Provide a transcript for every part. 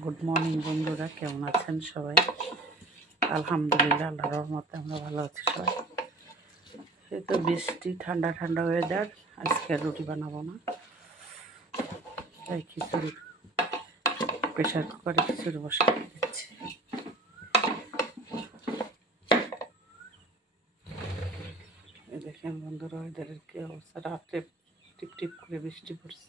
Good morning বন্ধুরা, কেমন আছেন সবাই? আলহামদুলিল্লাহ, আল্লাহর রহমতে আমরা ভালো আছি সবাই। এই তো বৃষ্টি, ঠান্ডা ঠান্ডা ওয়েদার। আজকে রুটি বানাবো না, তাই খিচুড়ি প্রেশার কুকারে খিচুড়ি বসাই দিচ্ছি। দেখেন বন্ধুরা, ওয়েদারের কি অবস্থা। রাত্রে টিপ টিপ করে বৃষ্টি পড়ছে।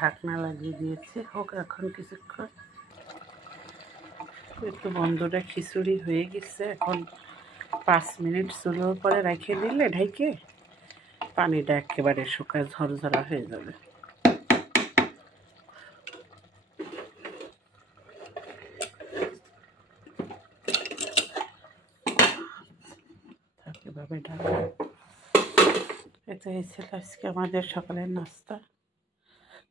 ঢাকনা লাগিয়ে দিয়েছি, হোক এখন কিছুক্ষণ। একটু বন্ধুরা, খিচুড়ি হয়ে গেছে। এখন 5 মিনিট চুলোর পরে রেখে দিলে ঢেকে পানিটা একেবারে শুকায় ঝরঝরা হয়ে যাবে। এভাবে ঢাকা। এটা হয়েছিল আজকে আমাদের সকালের নাস্তা।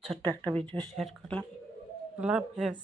ছোট্ট একটা ভিডিও শেয়ার করলাম। আল্লাহ হাফেজ।